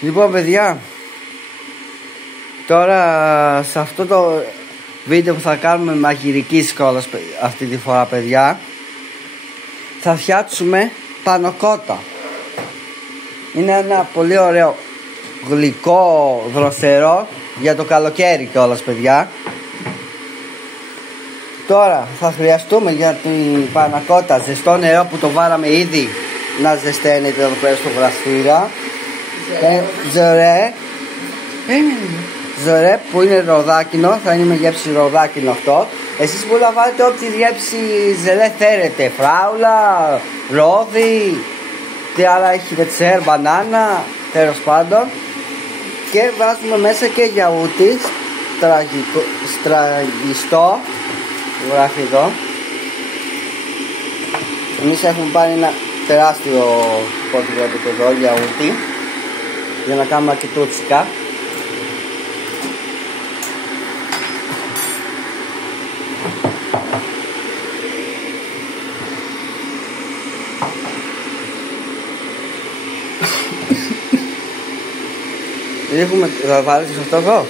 Λοιπόν παιδιά, τώρα σε αυτό το βίντεο που θα κάνουμε μαγειρική σκόλας αυτή τη φορά παιδιά, θα φτιάξουμε πανοκότα. Είναι ένα πολύ ωραίο γλυκό δροσερό για το καλοκαίρι κιόλας παιδιά. Τώρα θα χρειαστούμε για την πανακότα ζεστό νερό που το ήδη να ζεσταίνεται εδώ πέρα στο βραστήρα. Ζωρέ που είναι ροδάκινο, θα είναι με γεύση ροδάκινο αυτό. Εσείς μπορείτε να βάλετε ό,τι γεύση ζελέ θέλετε, φράουλα, ρόδι, τι άλλα έχετε, τσέρ, μπανάνα, τέλος πάντων. Και βάζουμε μέσα και γιαούρτι στραγγιστό, γράφει εδώ. Εμείς έχουμε πάρει ένα τεράστιο πότηρο εδώ γιαούρτι για να κάνουμε αρκετούτσικα. Θα βάλεις αυτό εδώ.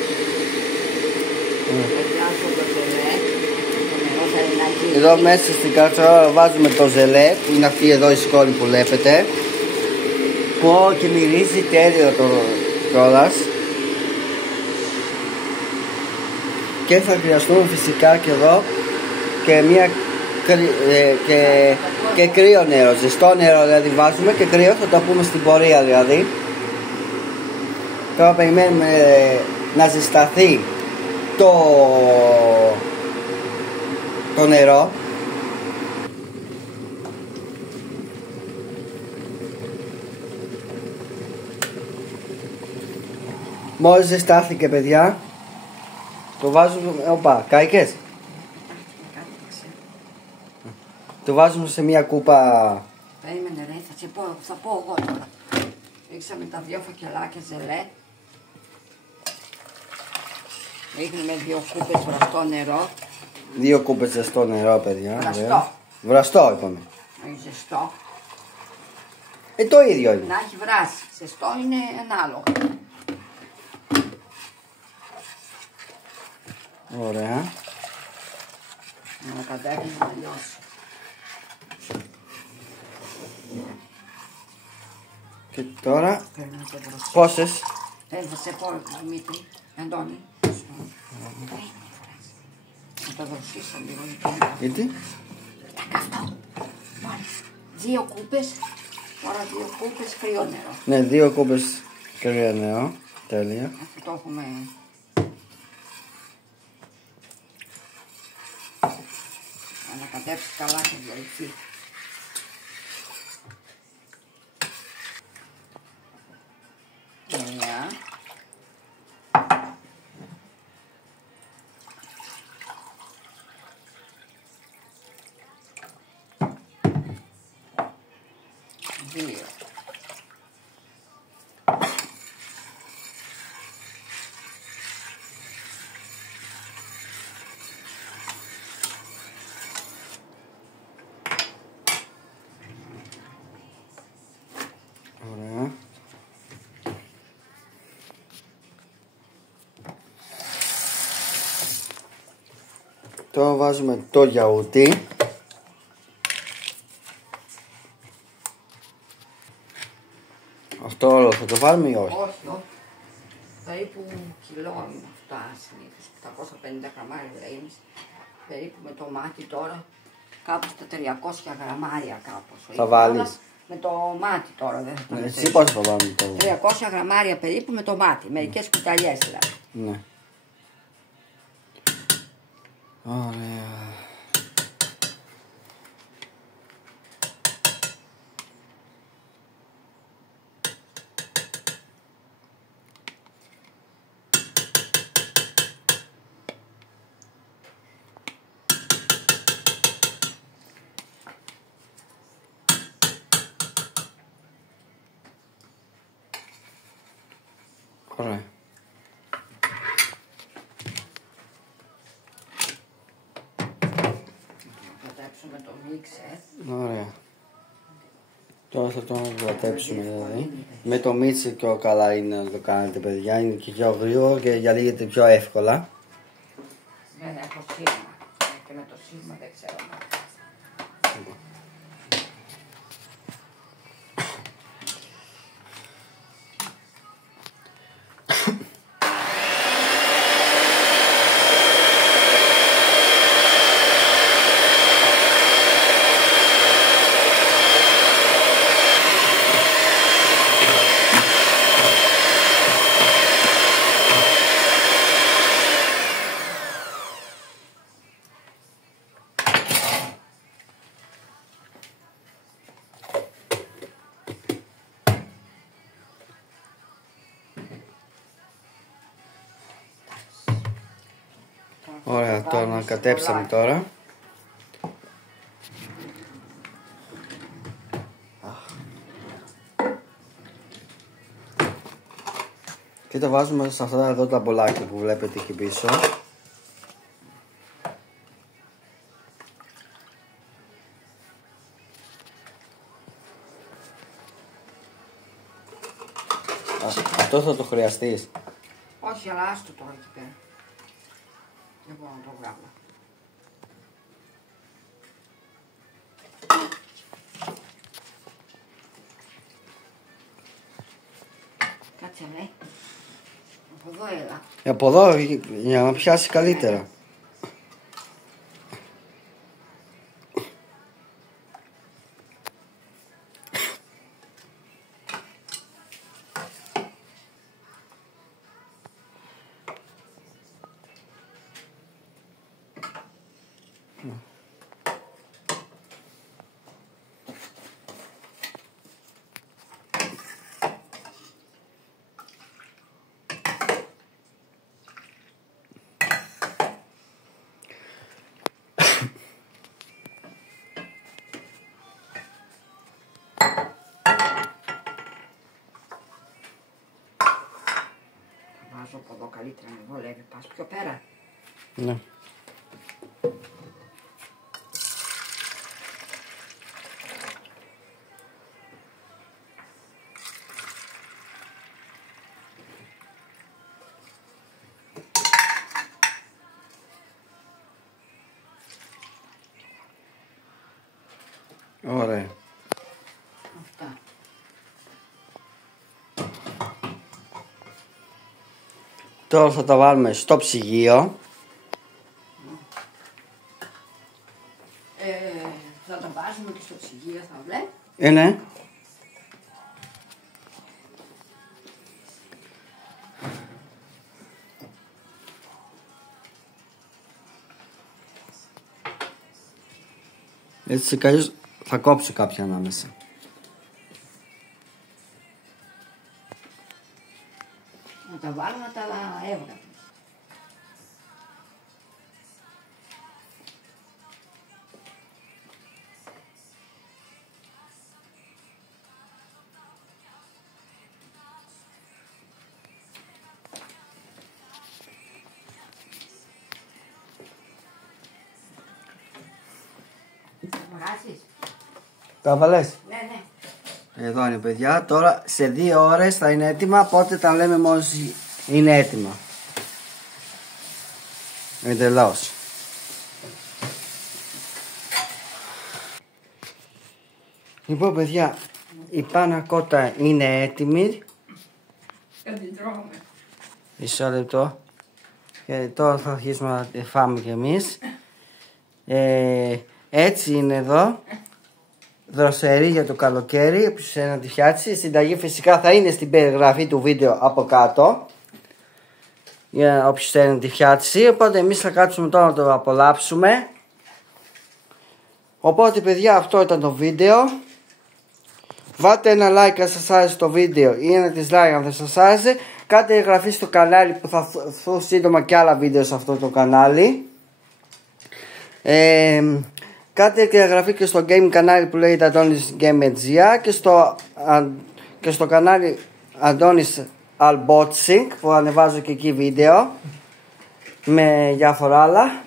Εδώ μέσα στην κάτσα βάζουμε το ζελέ, που είναι αυτή εδώ η σκόνη που βλέπετε. Πω και μυρίζει τέλειο το κιόλας. Και θα χρειαστούμε φυσικά και εδώ και και κρύο νερό, ζεστό νερό δηλαδή βάζουμε και κρύο, θα το πούμε στην πορεία δηλαδή. Τώρα περιμένουμε να ζεσταθεί το νερό. Μόλις ζεστάθηκε παιδιά, το βάζουμε, οπα, κάηκες. Το βάζουμε σε μια κούπα. Περίμενε ρε, θα πω εγώ τώρα. Ρίξαμε τα 2 φακελάκια ζελέ. Ρίχνουμε 2 κούπες βραστό νερό. 2 κούπες ζεστό νερό παιδιά. Βραστό. Βραστό είπαμε. Όχι ζεστό. Το ίδιο είναι. Να έχει βράσει. Ζεστό είναι ανάλογο. Ωραία. Να κατέβει να λιώσει. Και τώρα πόσες? Θα σε πω Δημήτρη, Αντώνη. Να το δροσίσω λίγο. Γιατί? Τα καυτό. Μόλις 2 κούπες. Τώρα 2 κούπες κρύο νερό. Ναι, 2 κούπες κρύο νερό. Τέλεια. Αυτό το έχουμε. Ανακατέψει καλά και διαλυθεί. Ωραία. Δύο. Ωραία. Τώρα βάζουμε το γιαούρτι. Αυτό όλο θα το βάλουμε ή όχι? Όχι. Περίπου κιλό είναι αυτά συνήθως. 750 γραμμάρια είναι. Περίπου με το μάτι τώρα. Κάπου στα 300 γραμμάρια κάπως. Θα βάλεις? Με το μάτι τώρα δεν θα το μετρήσω. Εσύ πώς θα βάλουμε το? 300 γραμμάρια περίπου με το μάτι. Μερικές κουταλιές δηλαδή. Ναι. Ωραία. Ωραία. Κατέψουμε το μίξερ. Ωραία. Τώρα θα το ανακατέψουμε δηλαδή. Με το μίτσι πιο καλά είναι να το κάνετε παιδιά, είναι και πιο γρήγορο και διαλύεται πιο εύκολα. Δεν έχω σύρμα. Και με το σύρμα δεν ξέρω να κάνω. Ωραία, τώρα να κατέψαμε τώρα. Και το βάζουμε σε αυτά εδώ τα μπολάκια που βλέπετε εκεί πίσω. Αυτό θα το χρειαστείς. Όχι, αλλά άστο τώρα εκεί πέρα. Δεν μπορώ να το βγάλω. Κάτσε ναι. Από εδώ έλα. Από εδώ για να πιάσει καλύτερα. Βάζω από εδώ καλύτερα, με βολεύει. Πας πιο πέρα. Ναι. Ωραία. Αυτά. Τώρα θα τα βάλουμε στο ψυγείο. Θα τα βάζουμε και στο ψυγείο, θα βλέπει. Ναι. Έτσι καλώς θα κόψω κάποια ανάμεσα. Να τα βάλουμε τα έβγαλα. Τα βάλες? Ναι, ναι. Εδώ είναι παιδιά. Τώρα σε 2 ώρες θα είναι έτοιμα. Πότε τα λέμε μόλις είναι έτοιμα. Εντελώς. Λοιπόν παιδιά, η πανακότα είναι έτοιμη. Θα την τρώμε. Μισό λεπτό. Και τώρα θα αρχίσουμε να τη φάμε κι εμείς. Έτσι είναι εδώ. Δροσερή για το καλοκαίρι. Όποιος θέλει να τη φτιάξει. Η συνταγή φυσικά θα είναι στην περιγραφή του βίντεο από κάτω. Για όποιος θέλει να τη φτιάξει. Οπότε εμείς θα κάτσουμε τώρα να το απολαύσουμε. Οπότε παιδιά, αυτό ήταν το βίντεο. Βάλτε ένα like αν σας άρεσε το βίντεο ή ένα dislike αν δεν σας άρεσε. Κάντε εγγραφή στο κανάλι που θα έρθουν σύντομα και άλλα βίντεο σε αυτό το κανάλι. Κάντε και εγγραφή και στο game κανάλι που λέγεται Αντώνης Game και στο κανάλι Αντώνης Unboxing που ανεβάζω και εκεί βίντεο με διάφορα άλλα.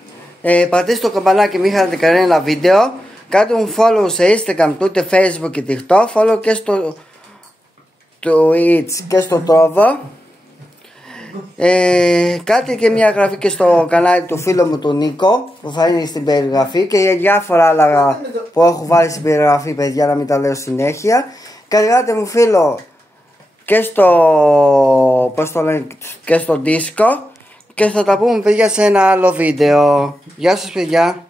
Πατήστε το καμπανάκι, μην χάνετε κανένα βίντεο. Κάντε μου follow σε Instagram, Twitter, Facebook και TikTok. Follow και στο Twitch και στο Trovo. Κάντε και μια εγγραφή και στο κανάλι του φίλου μου του Νίκο, που θα είναι στην περιγραφή, και για διάφορα άλλα που έχω βάλει στην περιγραφή, παιδιά, να μην τα λέω συνέχεια. Κάντε μου φίλο και στο, πώς το λένε, και στο Disco, και θα τα πούμε, παιδιά, σε ένα άλλο βίντεο. Γεια σας, παιδιά.